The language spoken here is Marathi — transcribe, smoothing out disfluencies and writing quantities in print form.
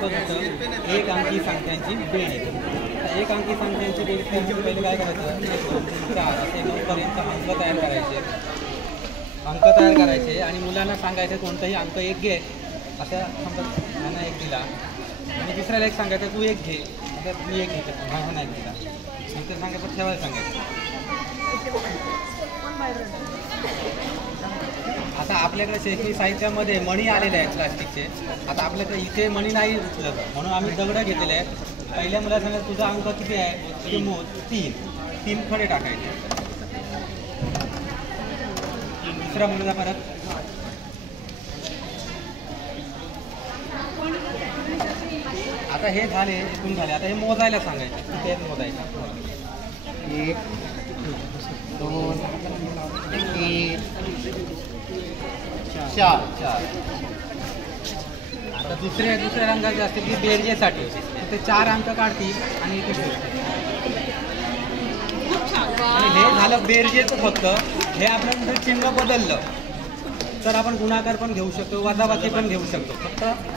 फक्त एक अंकी संख्यांची बेरीज येते. एक अंकी संख्यांची बेरीज करायची पहिले काय करायचं, 4 असे 9पर्यंत अंक तयार करायचे आणि मुलांना सांगायचं कोणताही अंक एक घे, अशा समजा ह्यांना एक दिला आणि दुसऱ्याला एक सांगायचं तू एक घे, आता मी एक घेते ह्यांना एक दिला, नंतर सांगायचं ठेवायला सांगायचं. आता आपल्याकडे शैक्षणिक साहित्यामध्ये मणी आलेले आहेत प्लास्टिकचे. आता आपल्याकडे इथे मणी नाही उचलत म्हणून आम्ही दगडं घेतलेले आहेत. पहिल्या मुला सांगा तुझा अंक किती आहे, ते मोज 3 खडे टाकायचे. दुसऱ्या मुलाला परत आता हे झाले, इथून झाले. आता हे मोजायला सांगायचे, कुठे मोजायचं 1 2 3 4. आता दुसऱ्या रंगाचे असते की बेरजेसाठी ते 4 अंक काढतील आणि इथे आणि हे झालं बेरजेचं. फक्त हे आपण चिन्ह बदललं तर आपण गुणाकार पण घेऊ शकतो, वजाबाकी पण घेऊ शकतो. फक्त